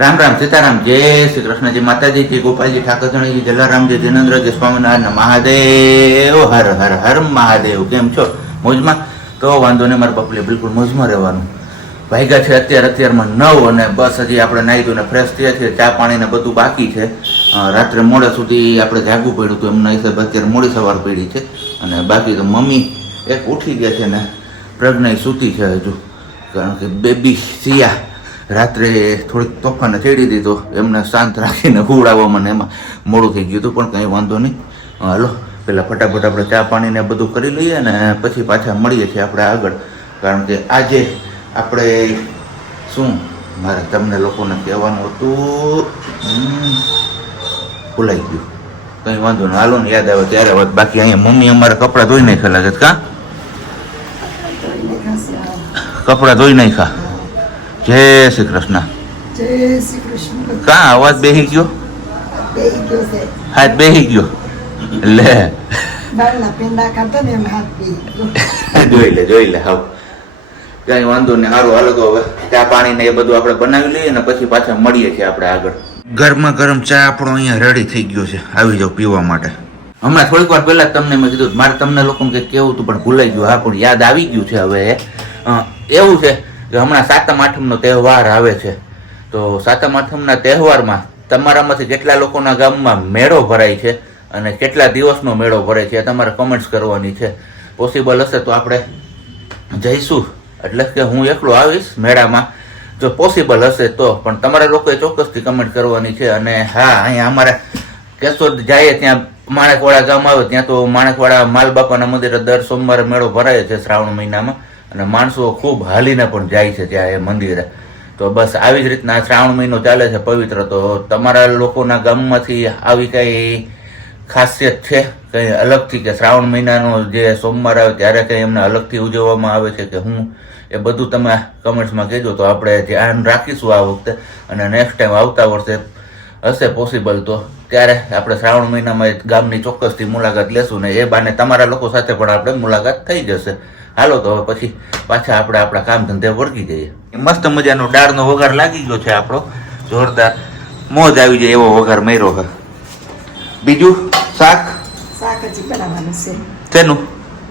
રામ રામ સીતારામ જય શ્રી કૃષ્ણ જય માતાજી જય ગોપાલજી ઠાકરધણી જલારામજી જિનેન્દ્રજી સ્વામિનારાયણ મહાદેવ હર હર હર મહાદેવ. કેમ છો? મોજમાં? તો વાંધો નહીં, મારા પપ્પલે બિલકુલ મોજમાં રહેવાનું. ભાગ્યા છે અત્યારમાં 9 અને બસ હજી આપણે નાહી ધોઈને ફ્રેશ થયા છીએ. ચા પાણીને બધું બાકી છે. રાત્રે મોડે સુધી આપણે જાગવું પડ્યું હતું, એમના હિસાબે અત્યારે મોડી સવાર પડી છે. અને બાકી તો મમ્મી એક ઉઠી ગયા છે ને પ્રજ્ઞા સૂતી છે હજુ, કારણ કે બેબી સિયા રાત્રે થોડીક તોફાને ચડી દીધો, એમને શાંત રાખીને હુવડાવવામાં એમાં મોડું થઈ ગયું હતું. પણ કંઈ વાંધો નહીં, હાલો પહેલાં ફટાફટ આપણે ચા પાણીને બધું કરી લઈએ અને પછી પાછા મળીએ છીએ આપણે આગળ. કારણ કે આજે આપણે શું મારે તમને લોકોને કહેવાનું હતું, ભૂલાઈ ગયું. કંઈ વાંધો નહીં, હાલો ને યાદ આવે ત્યારે વાત. બાકી અહીંયા મમ્મી અમારે કપડાં ધોઈ નાખ્યા લાગે કાં? કપડાં ધોઈ નાખ્યા. જય શ્રી કૃષ્ણ. જય શ્રી કૃષ્ણ. કાં અવાજ બેહી ગયો? હાથ બેહી ગયો લે બાળના પેંડા કાઢતો ને એમ હાથ બેહી ગયો. જોઈ લે હાવ કઈ વાંધો નહીં. સારું હાલો તો હવે ચા પાણી ને એ બધું આપણે બનાવી લઈએ ને પછી પાછા મળીએ છીએ આપણે આગળ. ગરમા ગરમ ચા આપણો અહીંયા રેડી થઈ ગયો છે, આવી જાવ પીવા માટે. હમણાં થોડીક વાર પહેલા તમને મેં કીધું મારે તમને લોકોને કંઈક કેવું હતું પણ ભૂલાઈ ગયું. હા પણ યાદ આવી ગયું છે હવે. એવું છે કે હમણાં સાતમ આઠમનો તહેવાર આવે છે, તો સાતમ આઠમના તહેવારમાં તમારામાંથી કેટલા લોકોના ગામમાં મેળો ભરાય છે અને કેટલા દિવસનો મેળો ભરાય છે તમારે કમેન્ટ્સ કરવાની છે. પોસિબલ હશે તો આપણે જઈશું, એટલે કે હું એકલો આવીશ મેળામાં જો પોસિબલ હશે તો. પણ તમારા લોકોએ ચોક્કસથી કમેન્ટ કરવાની છે. અને હા, અહીંયા અમારે કેશોદ જાય ત્યાં માણેકવાડા ગામ આવે ત્યાં તો માણેકવાડા માલ બાપાના મંદિરે દર સોમવારે મેળો ભરાય છે શ્રાવણ મહિનામાં, અને માણસો ખૂબ હાલીને પણ જાય છે ત્યાં એ મંદિરે. તો બસ આવી જ રીતના શ્રાવણ મહિનો ચાલે છે પવિત્ર. તો તમારા લોકોના ગામમાંથી આવી કઈ ખાસિયત છે કંઈ અલગથી, કે શ્રાવણ મહિનાનો જે સોમવાર આવે ત્યારે કંઈ એમને અલગથી ઉજવવામાં આવે છે કે હું, એ બધું તમે કમેન્ટ્સમાં કહેજો તો આપણે ધ્યાન રાખીશું આ વખતે. અને નેક્સ્ટ ટાઈમ આવતા વર્ષે હશે પોસિબલ તો ત્યારે આપણે શ્રાવણ મહિનામાં ગામની ચોક્કસથી મુલાકાત લેશું ને એ બાને તમારા લોકો સાથે પણ આપણે મુલાકાત થઈ જશે. હાલો તો હવે પછી પાછા આપણે આપણા કામ ધંધે વળગી જઈએ. મસ્ત મજાનો દાળનો વઘાર લાગી ગયો છે આપણો, જોરદાર મોજ આવી જાય એવો વઘાર મેર્યો છે. બીજું શાક હજી બનાવવાનું છે. શેનું?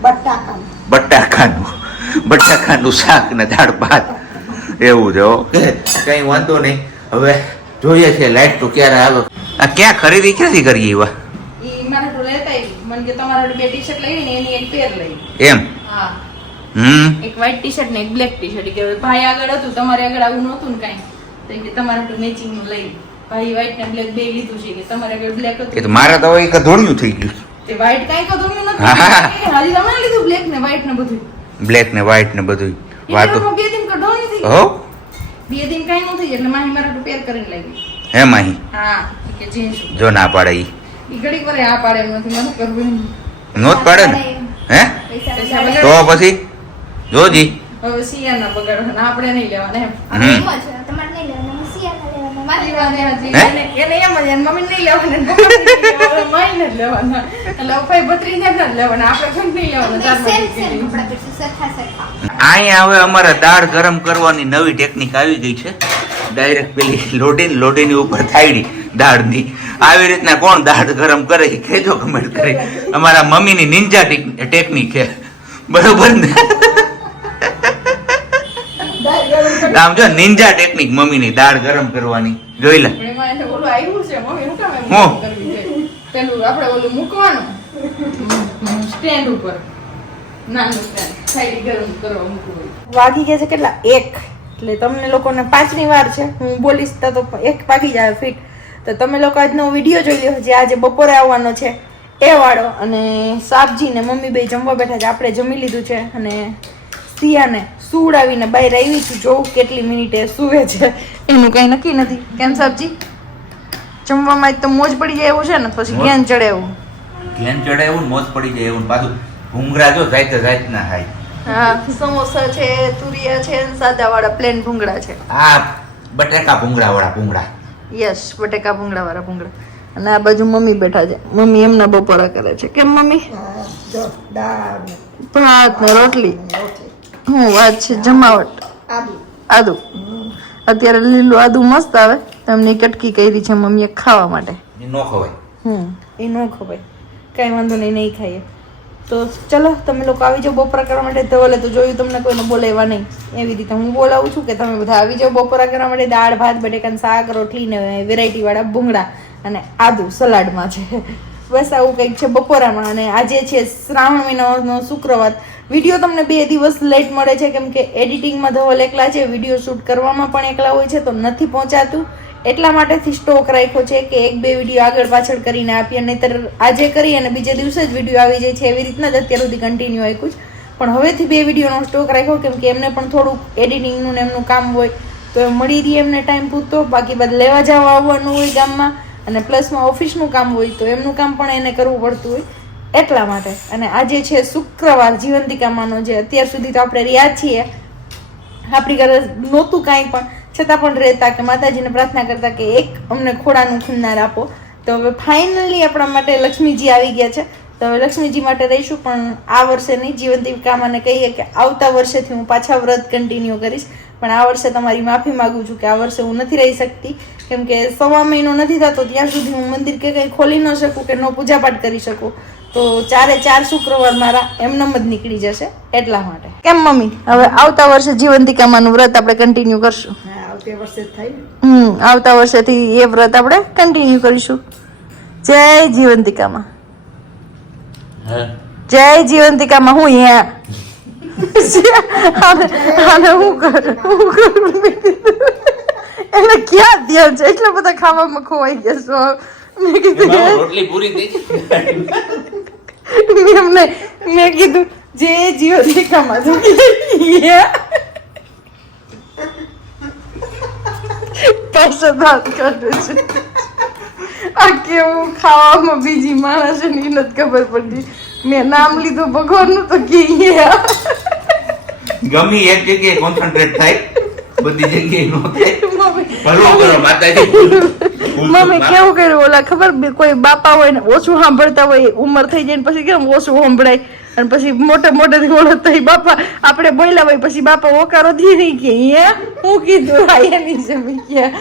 બટાકાનું. બટાકાનું શાક ને દાળ ભાત એવું છે. ઓકે, કઈ વાંધો નહીં. હવે જોઈએ છે લાઈટ તો ક્યારે આવે. આ ક્યાં ખરીદી ક્યાંથી કરીએ એવા? ઈ મારે તો લેતા આવી. મને કે તમારે બે ટી-શર્ટ લઈ ને એની એક પેર લઈ. એમ? હા. એક વ્હાઈટ ટી-શર્ટ ને એક બ્લેક ટી-શર્ટ. કે ભાઈ આગળ હતું, તમારે આગળ આવું નહોતું ને કાંઈ, તો કે તમારે તો મેચિંગ નું લઈ. ભાઈ વ્હાઈટ ને બ્લેક બે લીધું છે કે તમારે આગળ બ્લેક હતું. એ તો મારા તો એક ધોળિયું થઈ ગયું. તે વ્હાઈટ કાંઈ કદોમ્યું નથી. હાજી તમારે લીધું બ્લેક ને વ્હાઈટ ને બધું. બ્લેક ને વ્હાઈટ ને બધું વાતો. બે દિન કઢોણી થઈ. હો, બે દિન કાંઈ ન થઈ એટલે માહી મારા તો પેર કરીને લાગી. હે માહી? હા, કે જીન્સ. જો ના પાડે ઈ ઘડી પર આ પાડે એમ નથી, મને કરવું નોત પાડે ને. હે તો પછી જોજી હવે સિયાના બગાડવાના, આપણે નહીં લેવાના એમ. હમ. તમારે નહીં લેવાના, સિયાના લેવાના, મારે મારી વાત લેવાના. એ હતી. એને એમ જ એને મમ્મી નહીં લેવાના, પપ્પા નહીં લેવાના, માઈને જ લેવાના. એટલે ઉપાય ભત્રીને જ લેવાના, આપણે કોઈ નહીં લેવાના. ચાર સેમ માંથી સેમ કીધી. કપડાં પહેરશું, સરખા સરખા. અહીંયા હવે અમારે દાળ ગરમ કરવાની નવી ટેકનિક આવી ગઈ છે. ડાયરેક્ટ પેલી લોઢીની ઉપર થાયડી દાળની. આવી રીતના કોણ દાળ ગરમ કરે એ કહેજો કમેન્ટ કરી. અમારા મમ્મીની નિંજા ટેકનિક છે, બરોબર ને? આમ જો નિંજા ટેકનિક મમ્મીની દાળ ગરમ કરવાની, જોઈ લે. પણ એમાં એને ઓલું આવ્યું છે, મમ્મી શું કામ એમ હું? કરવી છે? પેલું આપણે ઓલું મૂકવાનું સ્ટેન્ડ ઉપર, નાનું સ્ટેન્ડ, થાળી ગરમ કરવા મૂકવું. વાગી ગયા છે કેટલા? 1. એટલે તમને લોકોને 5ની વાર છે, હું બોલીશ તો 1 વાગી જાય ફિટ. તો તમે લોકો આજનો વિડીયો જોઈ લો, જે આજે બપોરે આવવાનો છે એ વાળો. અને સાબજી ને મમ્મી બે જમવા બેઠા છે, આપણે જમી લીધું છે. અને સિયાને સુવડાવીને બહાર આવી છું, જોઉં કેટલી મિનિટે સુવે છે એનું કઈ નક્કી નથી. કેમ સાબજી? જમવામાં તો મોજ પડી જાય એવું છે ને, પછી જ્ઞાન ચડે એવું. ઘેન ચડે એવું મોજ પડી જાય એવું. પાછું ભૂંગળા જો જાત ના હાય. હા, સમોસા છે, તુરિયા છે, સાદા વાળા પ્લેન ભૂંગળા છે. આ બટેકા ભૂંગળા વાળા ભૂંગળા. યસ, બટેકા ભૂંગળા વાળા ભૂંગળા. અને આ બાજુ મમ્મી બેઠા છે, મમ્મી એમના બપોરા કરે છે. કેમ મમ્મી? જો દાળ ને ભાત ને રોટલી. રોટલી, હું વાત છે જમાવટ. આદુ. આદુ અત્યારે લીલું આદુ મસ્ત આવે, એમની કટકી કરી છે મમ્મીએ ખાવા માટે. એ ન ખવાય. એ ન ખવાય, કાંઈ વાંધો નહીં, નહીં ખાઈએ. તો ચલો તમે લોકો આવી જાઓ બપોરા કરવા માટે. ધવલે તો જોયું તમને કોઈને બોલાવ્યા નહીં, એવી રીતે હું બોલાવું છું કે તમે બધા આવી જાઓ બપોરા કરવા માટે. દાળ ભાત બટેકાનું શાક રોટલી ને વેરાયટી વાળા ભૂંગળા અને આદુ સલાડમાં છે. બસ આવું કંઈક છે બપોરામાં. અને આજે છે શ્રાવણ મહિનાનો શુક્રવાર. વિડીયો તમને 2 દિવસ લેટ મળે છે કેમ કે એડિટિંગમાં ધવલ એકલા છે, વિડીયો શૂટ કરવામાં પણ એકલા હોય છે, તો નથી પહોંચાતું. એટલા માટેથી સ્ટોક રાખ્યો છે કે 1-2 વિડીયો આગળ પાછળ કરીને આપીએ, નહીતર આજે કરી અને બીજે દિવસે જ વિડીયો આવી જાય છે. એવી રીતના જ અત્યાર સુધી કન્ટિન્યુ આપ્યું છે. પણ હવેથી 2 વિડીયોનો સ્ટોક રાખ્યો કેમ કે એમને પણ થોડુંક એડિટિંગનું ને એમનું કામ હોય, તો એ મળી રહી એમને ટાઈમ પૂરતો. બાકી બાદ લેવા જવા આવવાનું હોય ગામમાં, અને પ્લસમાં ઓફિસનું કામ હોય, તો એમનું કામ પણ એને કરવું પડતું હોય, એટલા માટે. અને આજે છે શુક્રવાર, જીવંતિકામાંનો, જે અત્યાર સુધી તો આપણે રહ્યા છીએ, આપણી ઘરે નહોતું કાંઈ પણ, છતાં પણ રહેતા કે માતાજીને પ્રાર્થના કરતા કે એક અમને ખોડાનું ખીલનાર આપો. તો હવે ફાઇનલી આપણા માટે લક્ષ્મીજી આવી ગયા છે, તો હવે લક્ષ્મીજી માટે રહીશું. પણ આ વર્ષે નહીં, જીવંતિકામાંને કહીએ કે આવતા વર્ષેથી હું પાછા વ્રત કન્ટિન્યુ કરીશ. પણ આ વર્ષે તમારી માફી માગું છું કે આ વર્ષે હું નથી રહી શકતી, કેમ કે 1.5 મહિનો નથી થતો ત્યાં સુધી હું મંદિર કે કંઈ ખોલી ન શકું કે ન પૂજાપાઠ કરી શકું. તો 4 શુક્રવાર મારા એમનેમ જ નીકળી જશે, એટલા માટે. કેમ મમ્મી, હવે આવતા વર્ષે જીવંતિકામાંનું વ્રત આપણે કન્ટિન્યુ કરશું? આવતે વર્ષે જ થાય ને. આવતા વર્ષેથી એ વ્રત આપણે કન્ટિન્યુ કરીશું. જય જીવંતિકામાં, જય જીવંતિકામાં. હું આને હું કરું એટલે ક્યાં ધ્યાન છે, એટલા બધા ખાવામાં ખોવાઈ ગયા છો. મેં કીધું રોટલી પૂરી થઈ મેં કીધું જે જીવંતિકામાં પાછો દાંત કાઢે છે. આ કેવું ખાવામાં બીજી માણસ ને એ નથી ખબર પડતી. મેં નામ લીધું ભગવાનનું તો કે ગમી એક જગ્યાએ કોન્સન્ટ્રેટ થાય, બધી જગ્યાએ નો થાય. ભલો કરો માતાજી. મમ્મી કેવું કર્યું, ઓલા ખબર કોઈ બાપા હોય ને ઓછું સાંભળતા હોય, ઉંમર થઈ જાય ને પછી કેમ ઓછું સંભળાય, અને પછી મોટે મોટેથી ઓળખતા બાપા આપણે બોલ્યા હોય, પછી બાપા ઓકારો થી નહીં કે હું કીધું આયાની જમી ગયા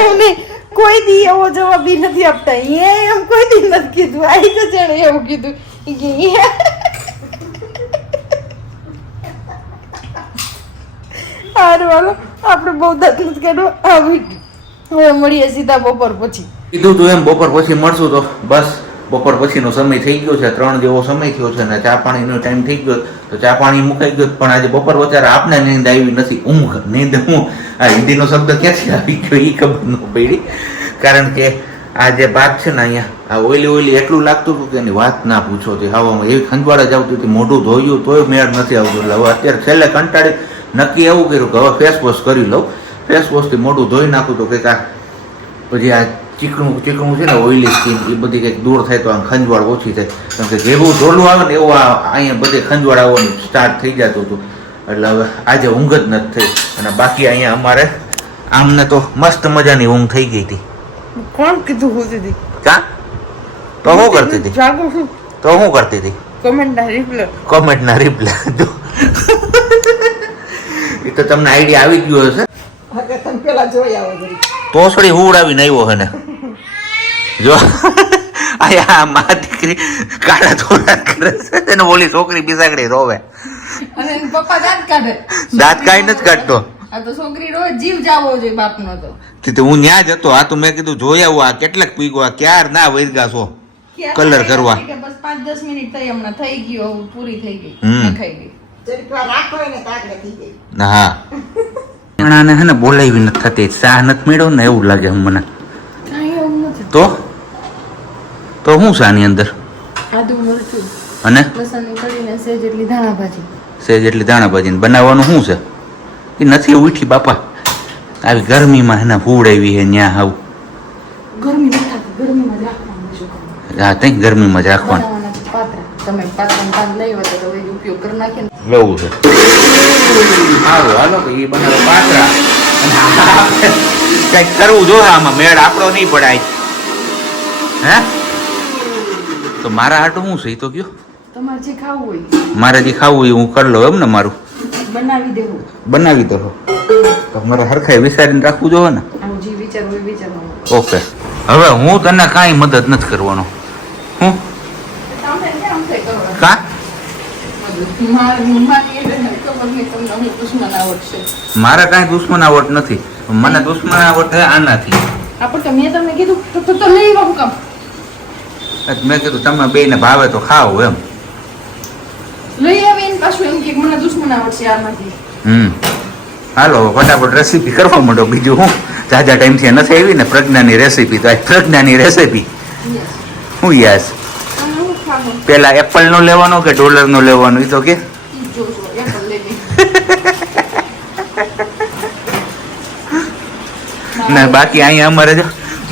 એમ નહીં. કોઈ દી એવો જવાબ બી નથી આપતા. એમ કોઈ દી નથી કીધું, આઈ તો જાણે એવું કીધું. સારું હાલો, આપણે બહુ દાંત નથી કાઢવા. હવે મળીએ સીધા બપોર પછી. કીધું તું એમ બપોર પછી મળશું, તો બસ બપોર પછીનો સમય થઈ ગયો છે. 3 જેવો સમય થયો છે ને ચા પાણીનો ટાઈમ થઈ ગયો, તો ચા પાણી મુકાઈ ગયો. પણ આજે બપોર વચારે આપને નીંદ આવી નથી. ઊંઘ નીંદ, હું આ હિન્દીનો શબ્દ ક્યાંથી આવી ગયો એ ખબર ન પડી. કારણ કે આ જે ભાત છે ને અહીંયા, આ ઓઈલી એટલું લાગતું હતું કે એની વાત ના પૂછો. તે હવામાં એવી ખંજવાળ જ આવતી હતી, મોઢું ધોયું તોય મેળ નથી આવતું. એટલે હવે અત્યારે છેલ્લે કંટાળી નક્કી એવું કર્યું કે હવે ફેસ વોશ કરી લઉં. ફેસ વોશથી મોઢું ધોઈ નાખું તો કંઈક આ પછી આ ચીકણું છે ને ઓઈલી સ્કીન, એ બધી કંઈક દૂર થાય તો આમ ખંજવાળ ઓછી થાય. કારણ કે જેવું ઢોલું આવે ને એવું અહીંયા બધે ખંજવાળ આવવાનું સ્ટાર્ટ થઈ જતું હતું. એટલે હવે આજે ઊંઘ જ નથી થઈ. અને બાકી અહીંયા અમારે આમને તો મસ્ત મજાની ઊંઘ થઈ ગઈ હતી. કોણ કીધું હોતી હતી? કા તો શું કરતી હતી? જાગું છું. તો શું કરતી હતી? કોમેન્ટના રિપ્લે એ તો તમને આઈડિયા આવી ગયો હશે. હવે તમે પેલા જોઈ આવો જરી. તોસડી હુવડાવીને આવ્યો હે ને જો આયા મા દીકરી કાળા થોડા કરે છે, તેને ઓલી છોકરી બિસાકડી રોવે અને એના પપ્પા દાંત કાઢે. દાંત કાંઈ નથી કાઢતો. આ તો છોકરી રોજ જીવ જાવો જોઈએ બાપનો તો. તે હું ન્યા જ હતો. આ તો મેં કીધું જોઈ આવું, આ કેટલાક પીગો, આ ક્યાર ના વૈરગા છો કલર કરવા. કે બસ 5-10 મિનિટ થઈ, હમણાં થઈ ગયો, પૂરી થઈ ગઈ, ખાઈ ગઈ. જરીક વાર રાખો એને તો આગળ થઈ ગઈ. હા એણાને હે ને બોલાવી નથી થતી, ચા નથી મેળવ્યો ને એવું લાગે મને. કાંઈ એવું નથી. તો શું છે આની અંદર? આદુ મરચું અને લસણની કઢીને સેજ એટલી ધાણા ભાજી. સેજ એટલી દાણા ભાજી બનાવવાનું શું છે? એ નથી ઉઠી બાપા, આવી ગરમીમાં એને ફૂડાવી હે ન્યા હાવ. ગરમી નથી થતી, ગરમીમાં જ રાખવાનું શું કરવું? હા તઈ ગરમીમાં જ રાખવાનું. બનાવવાના છે પાત્રા. તમે પાત્રાનો ભાગ લઈ હોય તો હવે ઉપયોગ કરી નાખીને લેવું છે. સારું હાલો તો એ બનાવો પાત્રા. કઈક કરવું જો આમાં, મેળ આપણો નહીં પડાય. હે તો મારા હાટું શું છે એ તો કયો? તમારે જે ખાવું હોય. મારે જે ખાવું એ હું કરી લઉં એમ ને મારું. બનાવી દેવું બનાવી દો તો મારે હરખાઈ વિચારીને રાખવું જોઈએ ને. હું જે વિચારવું એ વિચારવાનું. ઓકે હવે હું તને કાંઈ મદદ નથી કરવાનો. હું તમે કેમ છે કરો કા મારી એટલે ખબર નહીં તમને હું દુશ્મનાવટ છે. મારે કાંઈ દુશ્મનાવટ નથી. મને દુશ્મનાવટ થાય આનાથી. આપણે તો મેં તમને કીધું તો લઈ આવો હું કામ મેં કીધું તમે બેયને ભાવે તો ખાઓ એમ. લઈ આવીને પાછું એમ કે મને દુશ્મનાવટ છે આમાંથી. હાલો ફટાફટ રેસીપી કરવા માંડો. બીજું હું જાજા ટાઈમથી નથી આવી ને પ્રજ્ઞાની રેસીપી, તો આ પ્રજ્ઞાની રેસીપી. હું યાસ તમે હું ખાવાનું પેલા એપલનો લેવાનો કે ડોલરનો લેવાનો એ તો કે. ઈ જોજો એપલ લઈ લે. ને બાકી અહીંયા અમારે જો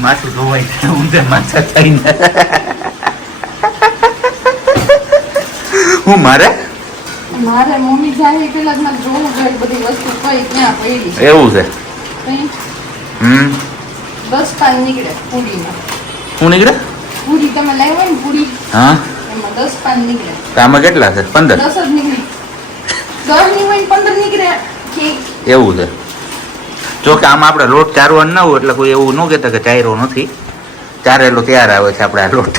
માથું ધોવાય છે ઊંધે માથા થઈને. હું મારે મારે મમ્મી જાય એ પેલા જ મારે જોવું જોઈએ બધી વસ્તુ કઈ ક્યાં પડી છે. એવું છે. કઈ 10 પાન નીકળે પૂરીમાં. હું નીકળે પૂરી તમે લાવ્યો ને પૂરી હા એમાં 10 પાન નીકળે. તો આમાં કેટલા છે? 15. 10 જ નીકળે. 10 ની હોય 15 નીકળે. ઠીક. એવું છે. જો કે આમાં આપણે લોટ ચારવાનો ના હોય એટલે કોઈ એવું ન કહેતા કે ચાયરો નથી. ચારેલો તૈયાર આવે છે આપણે આ લોટ.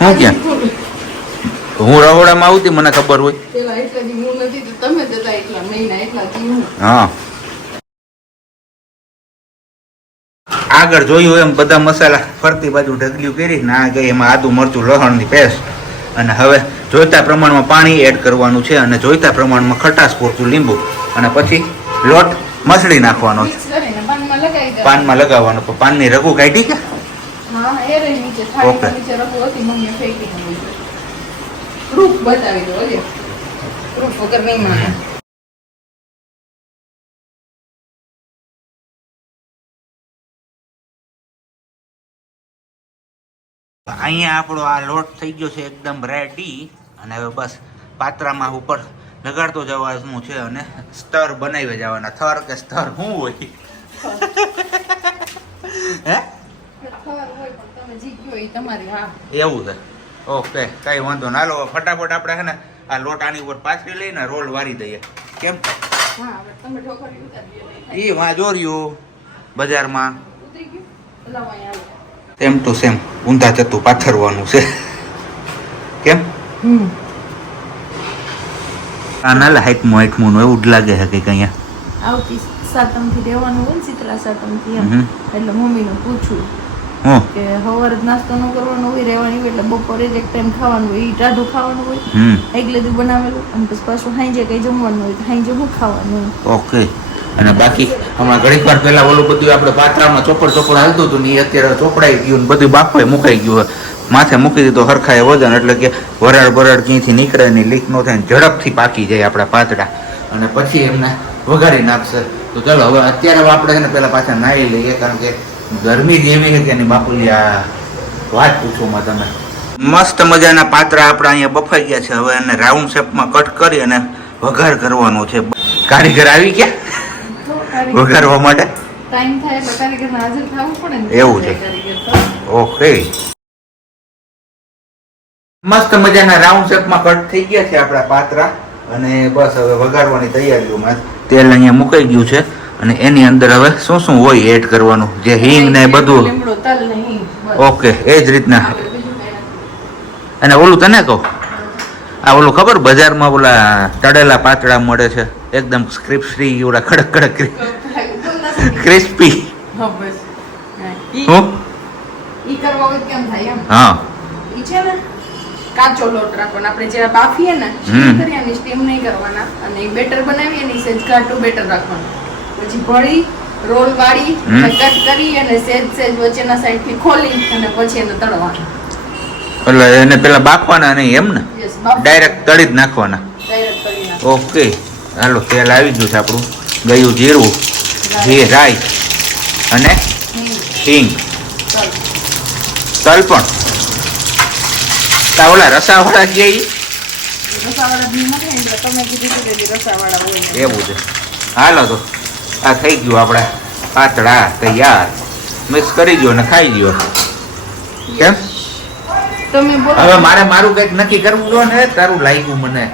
હું ક્યાં હું રહોડામાં આવતી મને ખબર હોય. પેલા એટલા દી હું નથી તો તમે જતા એટલા મહિના એટલા દી હું. હા આગળ જોયું એમ બધા મસાલા ફરતી બાજુ ઢગલ્યું કરી ના ગઈ એમાં આદુ મરચું લસણની પેસ્ટ અને હવે જોઈતા પ્રમાણમાં પાણી એડ કરવાનું છે અને જોઈતા પ્રમાણમાં ખટાશ પૂરતું લીંબુ અને પછી લોટ મસળી નાખવાનો છે. મિક્સ કરીને પાનમાં લગાવી દો. પાનમાં લગાવવાનો. પાનની રઘુ કાઢી કે હા એ રહી નીચે ઓકે. થાળીમાં નીચે રખો હતી મમ્મીએ ફેંકી દીધું. પ્રૂફ બતાવી દો હજી. પ્રૂફ વગર નહીં માને. અહીંયા આપણો આ લોટ થઈ ગયો છે એકદમ રેડી અને હવે બસ પાત્રામાં ઉપર લગાડતો જવાનું છે અને સ્તર બનાવી જવાના. થર કે સ્તર શું હોય હે ખબર હોય પણ તમે જી કયો એ તમારી હા. એવું છે. ઓકે કઈ વાંધો ના. હાલો ફટાફટ આપણે છે ને આ લોટ આની ઉપર પાથરી લઈને રોલ વારી દઈએ. કેમ હા હવે તમે ઢોકળી ઉતારી દો. એ વાં જોર્યું બજારમાં ઉતરી ગયું લાવો અહીંયા આવો. સેમ ટુ સેમ ઊંધા ચતું પાથરવાનું છે. કેમ આ ના હાઈટમું હાઈટમું એવું જ લાગે છે કંઈક અહીંયા. આવતી સાતમથી રહેવાનું હોય ને શીતળા સાતમથી એમ એટલે મમ્મીને પૂછું હું કે સવારે જ નાસ્તો ન કરવાનો હોય રહેવાની હોય એટલે બપોરે જ એક ટાઈમ ખાવાનું હોય એ ટાઢું ખાવાનું હોય એટલે જ બનાવેલું અને પછી પાછું હાંજે કઈ જમવાનું હોય તો હાંજે શું ખાવાનું હોય. ઓકે. અને બાકી હમણાં ઘડીક વાર પહેલા ઓલું બધું આપણે પાત્રામાં ચોપડ હાલતું હતું ને એ અત્યારે ચોપડાઈ ગયું ને બધું બાફાઈ મુકાઈ ગયું. માથે મૂકી દીધો હરખાએ વજન એટલે કે વરાળ બરાળ ક્યાંયથી નીકળે નહીં, લીક ન થાય ને ઝડપથી પાકી જાય આપણા પાતળા અને પછી એમને વઘારી નાખશે. તો ચાલો હવે અત્યારે આપણે એને પહેલા પાછા નાહી લઈએ કારણ કે ગરમી જ એવી છે કે એની બાપુજી આ વાત પૂછોમાં તમે. મસ્ત મજાના પાત્રા આપણા અહીંયા બફાઈ ગયા છે. હવે એને રાઉન્ડ શેપમાં કટ કરી અને વઘાર કરવાનો છે. કારીગર આવી ગયા વઘારવા માટે. ટાઈમ થાય એટલે કારીગરને હાજર થવું પડે ને. એવું છે. કારીગર તો. ઓકે. મસ્ત મજાના રાઉન્ડ શેપમાં કટ થઈ ગયા છે આપણા પાત્રા અને બસ હવે વઘારવાની તૈયારીઓમાં તેલ અહીંયા મુકાઈ ગયું છે અને એની અંદર હવે શું શું હોય એડ કરવાનું જે હિંગ ને બધું. લીમડો તલ ને હિંગ બસ. ઓકે એ જ રીતના. બીજું કાંઈ નથી. અને ઓલું તને કહું આ ઓલું ખબર બજારમાં ઓલા તળેલા પાતળા મળે છે એકદમ ક્રિસ્પી ઓલા કડક કડક ક્રિસ્પી. હા, બસ. હા. હું ઈ કરવા હોય તો કેમ થાય એમ. હા ઈ છે ને કાચો લોટ રાખવાનો. આપણે જે બાફીએ ને સ્ટીમ કરીએ ને સ્ટીમ નહીં કરવાના અને ઈ બેટર બનાવીએ ને સેજ ઘાટું બેટર રાખવાનું. પછી ભળી રોલ વાળી અને કટ કરી અને સેજ વચ્ચેના સાઈડ થી ખોલી અને પછી એને તળવાનું. એટલે એને પેલા બાફવાના નહીં એમ ને યસ બાફ ડાયરેક્ટ તળી જ નાખવાના. ડાયરેક્ટ કરી નાખો. ઓકે હાલો તેલ આવી ગયું છે આપણું. ગયું જીરું રાઈ અને હિંગ ચાલ. તલ પણ તા ઓલા રસાવાળા કે ઈ? રસાવાળા ઘી માં થાય એટલે તમે કીધું હતું કે રસાવાળા હોય ને. એવું છે. હાલો તો આ થઈ ગયું આપણે પાતળા તૈયાર. મિક્સ કરી દો અને ખાઈ દો. કેમ તમે બોલો. હવે મારે મારું કંઈક નક્કી કરવું જોઈએ ને તારું લાગ્યું મને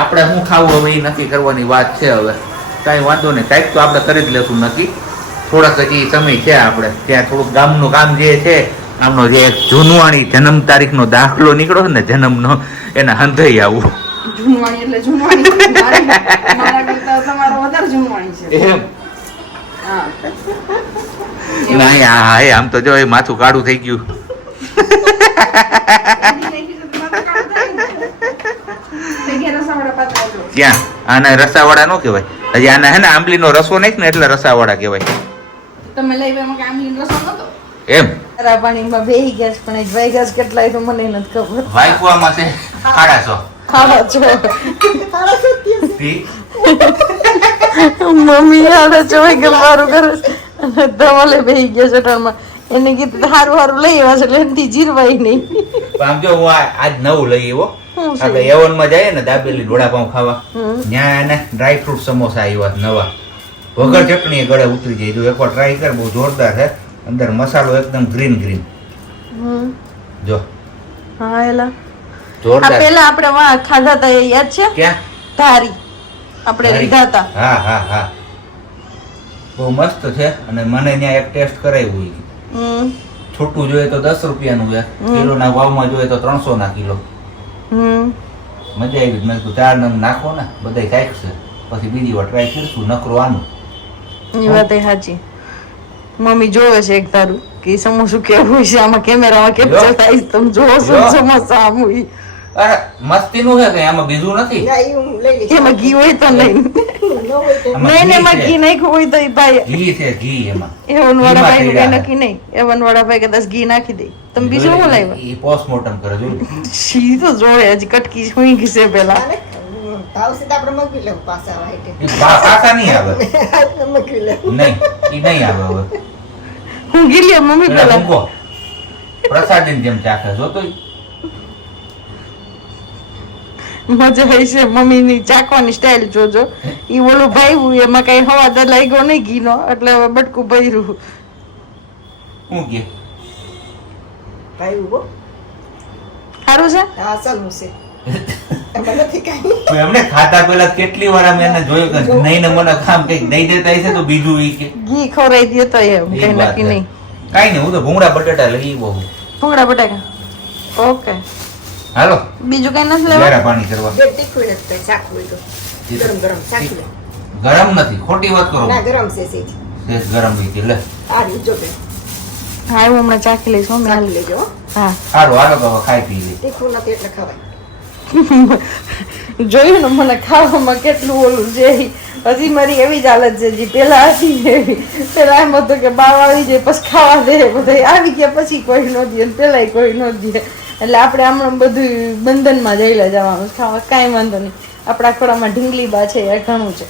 આપણે શું ખાવું હવે એ નક્કી કરવાની વાત છે. હવે કાંઈ વાંધો નહીં, કાંઈક તો આપણે કરી જ લેશું નક્કી. થોડાક હજી સમય છે આપણે ત્યાં થોડુંક ગામનું કામ જે છે આમનો જે જૂનવાણી જન્મ તારીખનો દાખલો નીકળ્યો ને જન્મનો એના હંધાઈ આવું. જૂનવાણી એટલે જૂનવાણી મારા કરતા તમારો વધારે જૂનવાણી છે. એમ હા નહીં, હા આમ તો જો એ માથું કાળું થઈ ગયું. ક્યાં આના રસાવાળા નો કહેવાય, હજી આના હે ને આંબલીનો રસો નાખ ને એટલે રસાવાળા કહેવાય. તમે લઈ એમાં કે આમલીનો રસો નતો એમ તારા પાણીમાં બેહી ગયા છે, પણ એ વાગ્યા છે કેટલાય તો મને નથી ખબર. વાયકવામાં છે 6:30. ખાવા છો તી? મમ્મી આડે ચોય કે મારું કરે છે અને ધવલે બેહી ગયા છે ટાણમાં. એને કીધું હારું હારું લઈ આવ્યા છે એટલે એનાથી જીરવાય નહીં. પણ આમ જો હું આજ નવું લઈ આવ્યો. શું છે? આપણે એવનમાં જઈએ ને દાબેલી વડાપાઉં ખાવા, ત્યાં એને ડ્રાય ફ્રૂટ સમોસા આવ્યા નવા, વગર ચટણી ગળે ઉતરી જાય. તું એકવાર ટ્રાય કર, બહુ જોરદાર છે. અંદર મસાલો એકદમ ગ્રીન ગ્રીન જો હા એલા આ જોરદાર. પેલા આપણે વાં ખાધા હતા એ યાદ છે? ક્યાં? ધારી આપણે ધારી? લીધા હતા. હા હા હા, બહુ મસ્ત છે. અને મને ત્યાં એક ટેસ્ટ કરાવ્યું ઈ. છૂટું જોઈએ તો 10 રૂપિયાનું છે, કિલોના ભાવમાં જોઈએ તો 300 ના કિલો. મજા આવી. મેં કીધું 4 નંગ નાખો ને, બધાય ચાખશે, પછી બીજી વાર ટ્રાય કરશું. નકરું આનું એ વાત એ સાચી. મમ્મી જોવે છે એક તારું કે સમોસું કેવું છે, આમાં કેમેરામાં કેપ્ચર થાય છે. તમે જોવો છો જો. સમોસા આમ ઈ. અરે મસ્તીનું છે કે આમાં બીજું નથી. ના, એ હું લઈ લઈશ. એમાં ઘી હોય તો નહીં. ન હોય તો આમાં નહીં ને એમાં ઘી ઘી છે. નાખ્યું હોય તો ઈ ભાઈ ઘી છે, ઘી એમાં. એવન વાળા ભાઈ નું કઈ ઘીમાં નક્કી નહીં. એવન વાળા ભાઈ કદાચ ઘી નાખી દે. તમે બીજું શું લાવ્યા? ઈ પોસ્ટમોર્ટમ કરે જોયું. સી તો જોડે હજી કટકી સુઈ ગઈ છે પેલા. ચાલે. ભાવશે તો આપણે મગવી લેવું પાછા વાઈટે. ઈ પાછા નહીં આવે. મગવી લેવું. નહીં, ઈ નહીં આવે હવે. હું ગીલી મમ્મી પેલા પેલા મૂકો. પ્રસાદીની જેમ ચાખે જો તોય. મજા આવી છે મમ્મીની ચાખવાની સ્ટાઇલ જોજો. ઈ ઓલું ભાઈ એમાં કઈ હવાદ લાગ્યો નહીં ઘીનો, એટલે હવે બટકું ભર્યું. શું કે ભાઈ ઉભો. સારું છે? હા, ચાલુ છે. એમાં નથી કાંઈ. તો એમને ખાતા પહેલા કેટલી વાર અમે એને જોયું કે નહીં ને મને ખામ કઈક દઈ દેતા હશે તો બીજું ઈ કે ઘી ખવડાવી દે તો એમ ઈ કઈ વાત નક્કી છે. નહીં. કાંઈ નહીં, હું તો ભૂંગળા બટેટા લઈ બહુ. ભૂંગળા બટાકા ઓકે. હાલો બીજું કઈ નથી લેવા? જરા પાણી કરવા. બે તીખું નથી કંઈ, ચાખવું હોય તો. ગરમ ગરમ ચાખી લે. ગરમ નથી, ખોટી વાત કરો. ના, ગરમ છે સેજ. સેજ ગરમ ઈ લે. આ રહ્યું જો બેન. હા હું હમણાં ચાખી લઈશ મમ્મી. ચાખી લેજો હો. હા સારું હાલો તો હવે ખાઈ પી લઈએ. તીખું નથી એટલે ખવાય. જોયું ને મને ખાવામાં કેટલું ઓલું છે. હજી મારી એવી જ હાલત છે જે પેલા હતી એવી. પેલા એમ હતું કે બાવ આવી જાય પછી ખાવા દે, બધા આવી ગયા પછી કોઈ ન દે, પેલા કોઈ ન દે. એટલે આપણે આમ બધું બંધનમાં જઈલા જવાનું ખાવા, કાંઈ વાંધો નહીં. આપણા ખોડામાં ઢીંગલી બા છે એ ઘણું છે.